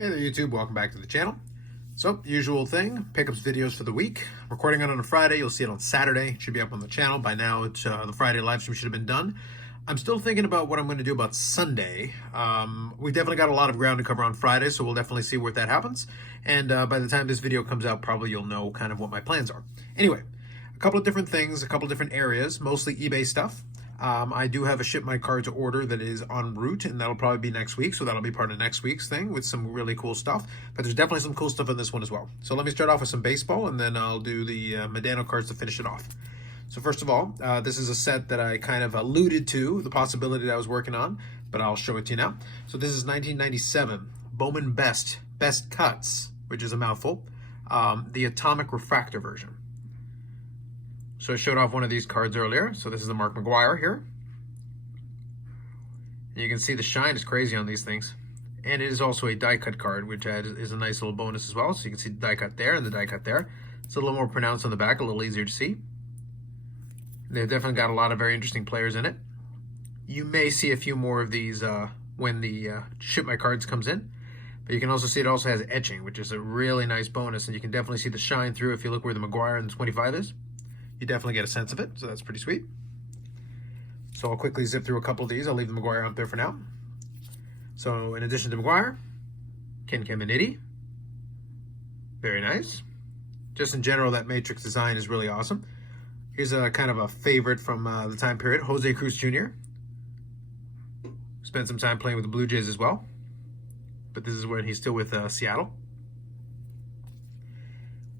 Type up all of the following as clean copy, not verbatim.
Hey there YouTube, welcome back to the channel. So, usual thing, pickups videos for the week. Recording it on a Friday, you'll see it on Saturday. It should be up on the channel. By now, the Friday live stream should have been done. I'm still thinking about what I'm going to do about Sunday. We definitely got a lot of ground to cover on Friday, so we'll definitely see where that happens. And by the time this video comes out, probably you'll know kind of what my plans are. Anyway, a couple of different things, a couple of different areas, mostly eBay stuff. I do have a ship my card to order that is en route, and that'll probably be next week, so that'll be part of next week's thing with some really cool stuff. But there's definitely some cool stuff in this one as well. So let me start off with some baseball, and then I'll do the Modano cards to finish it off. So first of all, this is a set that I kind of alluded to, the possibility that I was working on, but I'll show it to you now. So this is 1997, Bowman Best Cuts, which is a mouthful, the Atomic Refractor version. So I showed off one of these cards earlier. So this is the Mark McGwire here. And you can see the shine is crazy on these things. And it is also a die cut card, which is a nice little bonus as well. So you can see the die cut there and the die cut there. It's a little more pronounced on the back, a little easier to see. They've definitely got a lot of very interesting players in it. You may see a few more of these when the Ship My Cards comes in. But you can also see it also has etching, which is a really nice bonus. And you can definitely see the shine through if you look where the McGwire and the 25 is. You definitely get a sense of it, so that's pretty sweet. So I'll quickly zip through a couple of these. I'll leave the McGwire up there for now. So in addition to McGwire, Ken Caminiti. Very nice. Just in general, that matrix design is really awesome. Here's a kind of a favorite from the time period, Jose Cruz Jr. Spent some time playing with the Blue Jays as well. But this is when he's still with Seattle.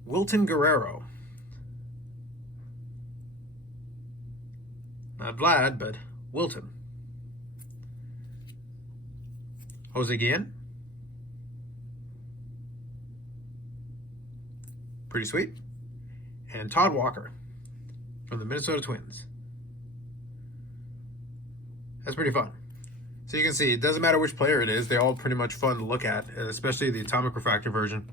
Wilton Guerrero. Not Vlad, but Wilton. Jose Guillen. Pretty sweet. And Todd Walker from the Minnesota Twins. That's pretty fun. So you can see, it doesn't matter which player it is, they're all pretty much fun to look at, especially the Atomic Refractor version.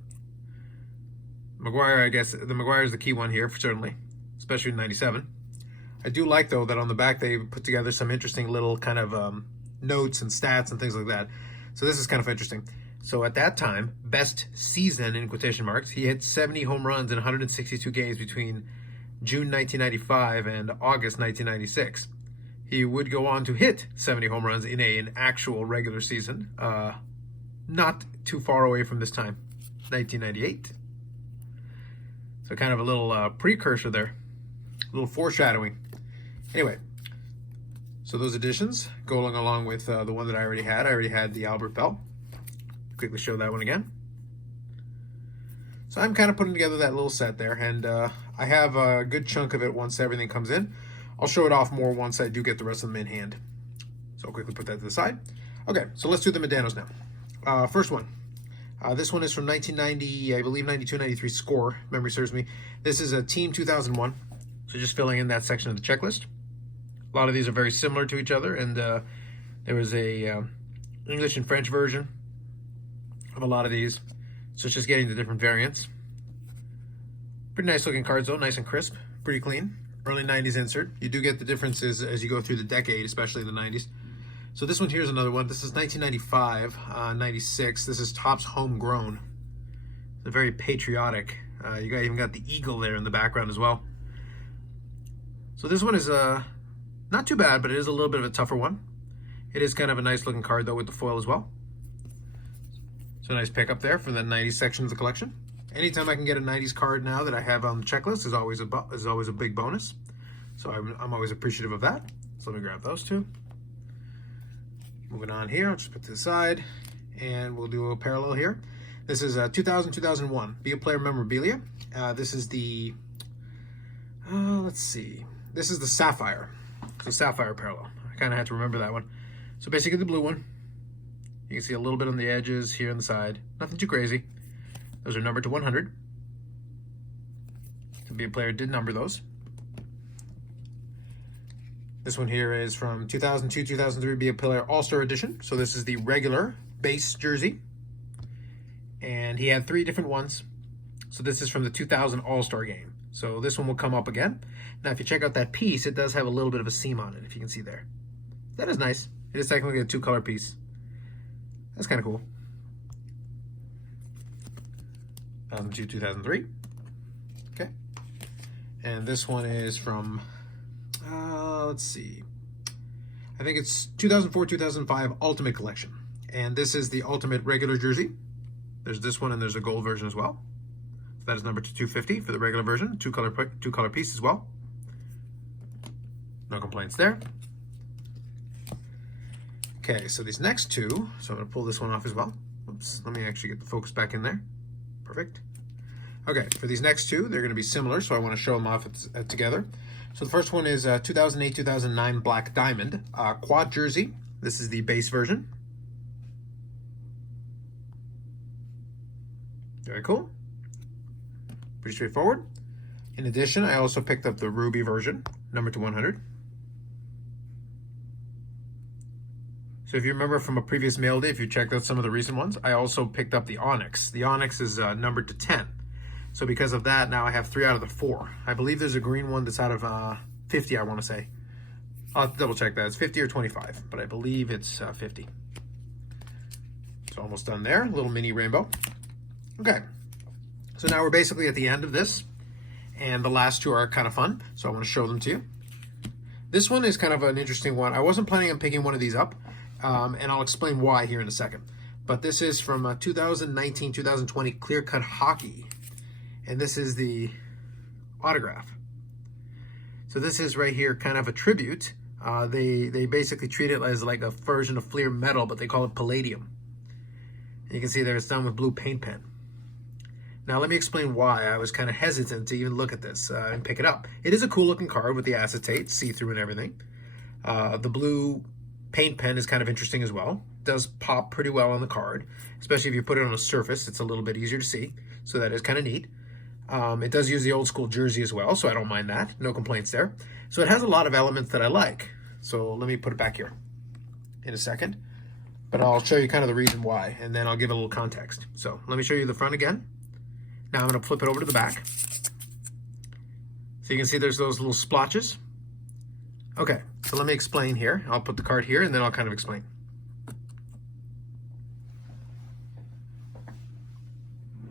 McGwire, I guess, the McGwire is the key one here, certainly, especially in 97. I do like, though, that on the back they put together some interesting little kind of notes and stats and things like that. So this is kind of interesting. So at that time, best season, in quotation marks, he hit 70 home runs in 162 games between June 1995 and August 1996. He would go on to hit 70 home runs in an actual regular season, not too far away from this time, 1998. So kind of a little precursor there, a little foreshadowing. Anyway, so those additions go along with the one that I already had. I already had the Albert Bell. Quickly show that one again. So I'm kind of putting together that little set there, and I have a good chunk of it once everything comes in. I'll show it off more once I do get the rest of them in hand. So I'll quickly put that to the side. Okay, so let's do the Modanos now. First one. This one is from 1990, I believe 92, 93 score, memory serves me. This is a Team 2001. So just filling in that section of the checklist. A lot of these are very similar to each other, and there was a English and French version of a lot of these. So it's just getting the different variants. Pretty nice looking cards though, nice and crisp, pretty clean. Early 90s insert. You do get the differences as you go through the decade, especially the 90s. So this one here is another one. This is 1995, 96. This is Topps Homegrown. It's a very patriotic. You even got the eagle there in the background as well. So this one is not too bad, but it is a little bit of a tougher one. It is kind of a nice looking card though with the foil as well. So a nice pickup there for the 90s section of the collection. Anytime I can get a 90s card now that I have on the checklist is always a big bonus. So I'm always appreciative of that. So let me grab those two. Moving on here, I'll just put to the side, and we'll do a parallel here. This is 2000-2001 Be a Player memorabilia. This is the let's see. This is the Sapphire. So Sapphire parallel. I kind of had to remember that one. So basically the blue one. You can see a little bit on the edges here on the side. Nothing too crazy. Those are numbered to 100. To Be a Player did number those. This one here is from 2002-2003 Be a Player All-Star Edition. So this is the regular base jersey. And he had 3 different ones. So this is from the 2000 All-Star game. So this one will come up again. Now if you check out that piece, it does have a little bit of a seam on it, if you can see there. That is nice. It is technically a 2-color piece. That's kind of cool. 2002, 2003. Okay. And this one is from, let's see. I think it's 2004, 2005 Ultimate Collection. And this is the Ultimate regular jersey. There's this one and there's a gold version as well. So that is number 250 for the regular version. Two color piece as well. No complaints there. Okay, so these next two, so I'm gonna pull this one off as well. Oops, let me actually get the focus back in there. Perfect. Okay, for these next two, they're gonna be similar, so I wanna show them off together. So the first one is 2008-2009 Black Diamond quad jersey. This is the base version. Very cool. Pretty straightforward. In addition, I also picked up the ruby version, number 200. So if you remember from a previous mail day, if you checked out some of the recent ones, I also picked up the onyx. The onyx is numbered to 10. So because of that, now I have 3 out of the 4. I believe there's a green one that's out of 50, I want to say. I'll have to double check that. It's 50 or 25, but I believe it's 50. So almost done there. Little mini rainbow. Okay. So now we're basically at the end of this. And the last two are kind of fun, so I want to show them to you. This one is kind of an interesting one. I wasn't planning on picking one of these up, and I'll explain why here in a second. But this is from 2019-2020 Clear Cut Hockey. And this is the autograph. So this is right here kind of a tribute. They basically treat it as like a version of Fleer metal, but they call it palladium. And you can see there it's done with blue paint pen. Now let me explain why I was kind of hesitant to even look at this and pick it up. It is a cool looking card with the acetate, see-through and everything. The blue paint pen is kind of interesting as well. Does pop pretty well on the card, especially if you put it on a surface. It's a little bit easier to see, so that is kind of neat. It does use the old school jersey as well, so I don't mind that. No complaints there. So it has a lot of elements that I like. So let me put it back here in a second. But I'll show you kind of the reason why, and then I'll give a little context. So let me show you the front again. Now I'm going to flip it over to the back. So you can see there's those little splotches. Okay, so let me explain here. I'll put the card here, and then I'll kind of explain.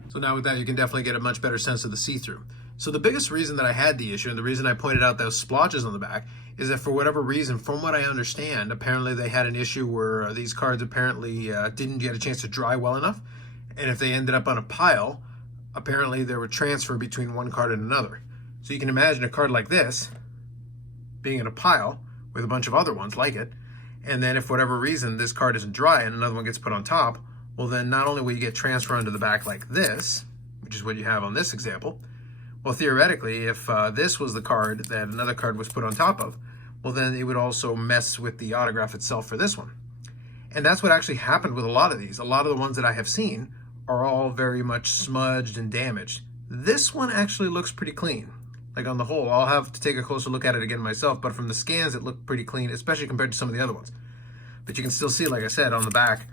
So now with that, you can definitely get a much better sense of the see-through. So the biggest reason that I had the issue, and the reason I pointed out those splotches on the back, is that for whatever reason, from what I understand, apparently they had an issue where these cards apparently didn't get a chance to dry well enough. And if they ended up on a pile, apparently there would transfer between one card and another. So you can imagine a card like this being in a pile with a bunch of other ones like it. And then if for whatever reason this card isn't dry and another one gets put on top, well then not only will you get transfer onto the back like this, which is what you have on this example, well theoretically if this was the card that another card was put on top of, well then it would also mess with the autograph itself for this one. And that's what actually happened with a lot of these. A lot of the ones that I have seen are all very much smudged and damaged. This one actually looks pretty clean. Like on the whole, I'll have to take a closer look at it again myself, but from the scans it looked pretty clean, especially compared to some of the other ones. But you can still see, like I said, on the back,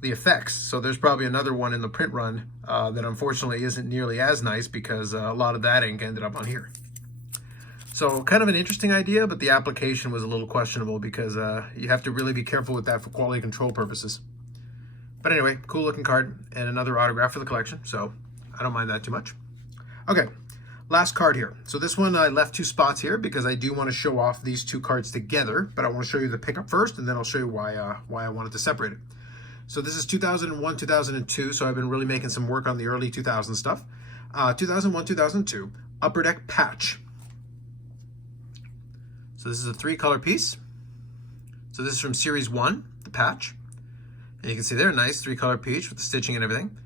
the effects. So there's probably another one in the print run that unfortunately isn't nearly as nice because a lot of that ink ended up on here. So kind of an interesting idea, but the application was a little questionable because you have to really be careful with that for quality control purposes. But anyway, cool looking card and another autograph for the collection, so I don't mind that too much. Okay, last card here. So this one I left 2 spots here because I do want to show off these 2 cards together, but I want to show you the pickup first, and then I'll show you why I wanted to separate it. So this is 2001, 2002, so I've been really making some work on the early 2000 stuff. 2001, 2002, Upper Deck Patch. So this is a 3-color piece. So this is from Series 1, the patch. And you can see there, nice 3-color piece with the stitching and everything.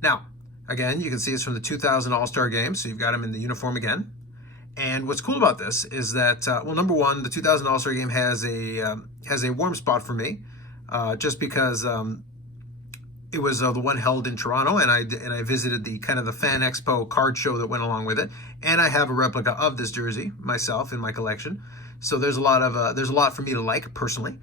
Now, again, you can see it's from the 2000 All-Star Game, so you've got him in the uniform again. And what's cool about this is that, well, number one, the 2000 All-Star Game has a warm spot for me, just because it was the one held in Toronto, and I visited the kind of the Fan Expo card show that went along with it, and I have a replica of this jersey myself in my collection. So there's a lot for me to like personally.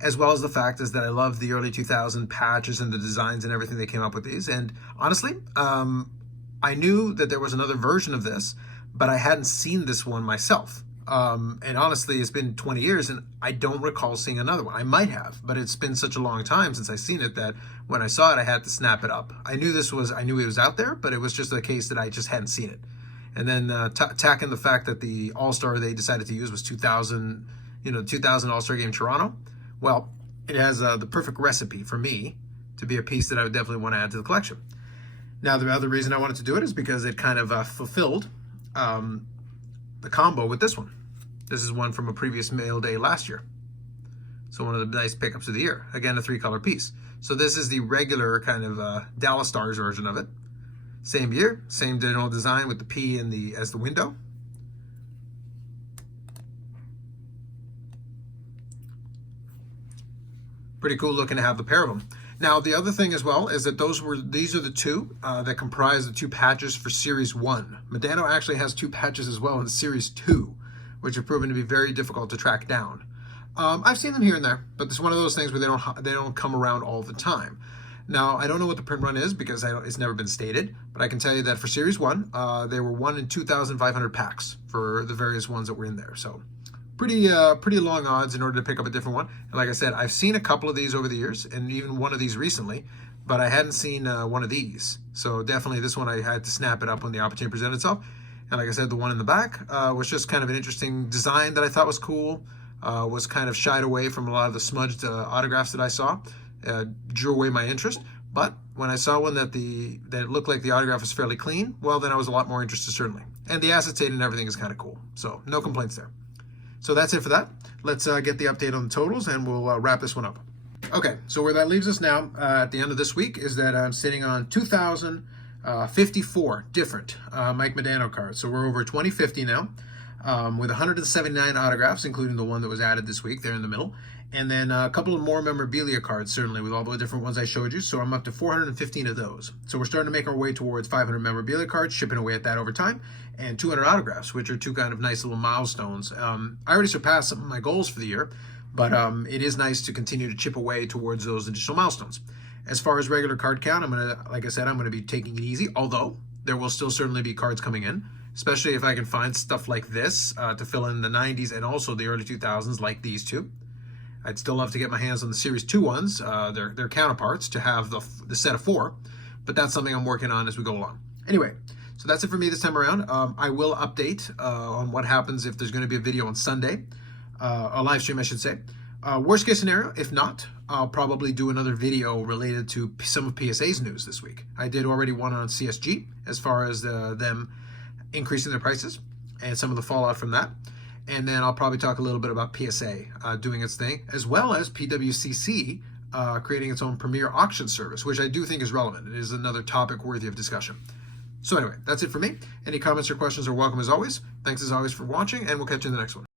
As well as the fact is that I love the early 2000 patches and the designs and everything they came up with these. And honestly, I knew that there was another version of this, but I hadn't seen this one myself. And honestly, it's been 20 years and I don't recall seeing another one. I might have, but it's been such a long time since I've seen it that when I saw it, I had to snap it up. I knew it was out there, but it was just a case that I just hadn't seen it. And then tacking the fact that the All-Star they decided to use was 2000, 2000 All-Star Game Toronto. Well, it has the perfect recipe for me to be a piece that I would definitely want to add to the collection. Now, the other reason I wanted to do it is because it kind of fulfilled the combo with this one. This is one from a previous mail day last year. So one of the nice pickups of the year. Again, a 3-color piece. So this is the regular kind of Dallas Stars version of it. Same year, same general design with the P as the window. Pretty cool looking to have the pair of them. Now, the other thing as well is that these are the two that comprise the 2 patches for Series 1. Modano actually has 2 patches as well in Series 2, which have proven to be very difficult to track down. I've seen them here and there, but it's one of those things where they don't come around all the time. Now, I don't know what the print run is because it's never been stated, but I can tell you that for Series 1, there were 1 in 2,500 packs for the various ones that were in there. So pretty long odds in order to pick up a different one. And like I said, I've seen a couple of these over the years and even one of these recently, but I hadn't seen one of these. So definitely this one I had to snap it up when the opportunity presented itself. And like I said, the one in the back was just kind of an interesting design that I thought was cool. Was kind of shied away from a lot of the smudged autographs that I saw. Drew away my interest, but when I saw one that it looked like the autograph was fairly clean, well, then I was a lot more interested, certainly. And the acetate and everything is kind of cool, so no complaints there. So that's it for that. Let's get the update on the totals, and we'll wrap this one up. Okay, so where that leaves us now at the end of this week is that I'm sitting on 2,054 different Mike Modano cards. So we're over 2050 now, with 179 autographs, including the one that was added this week there in the middle. And then a couple of more memorabilia cards, certainly, with all the different ones I showed you. So I'm up to 415 of those. So we're starting to make our way towards 500 memorabilia cards, chipping away at that over time, and 200 autographs, which are 2 kind of nice little milestones. I already surpassed some of my goals for the year, but it is nice to continue to chip away towards those additional milestones. As far as regular card count, like I said, I'm gonna be taking it easy, although there will still certainly be cards coming in, especially if I can find stuff like this to fill in the 90s and also the early 2000s, like these two. I'd still love to get my hands on the Series 2 ones, their counterparts, to have the set of 4, but that's something I'm working on as we go along. Anyway, so that's it for me this time around. I will update on what happens if there's going to be a video on Sunday, a live stream, I should say. Worst case scenario, if not, I'll probably do another video related to some of PSA's news this week. I did already one on CSG as far as them increasing their prices and some of the fallout from that. And then I'll probably talk a little bit about PSA doing its thing, as well as PWCC creating its own premier auction service, which I do think is relevant. It is another topic worthy of discussion. So anyway, that's it for me. Any comments or questions are welcome as always. Thanks as always for watching, and we'll catch you in the next one.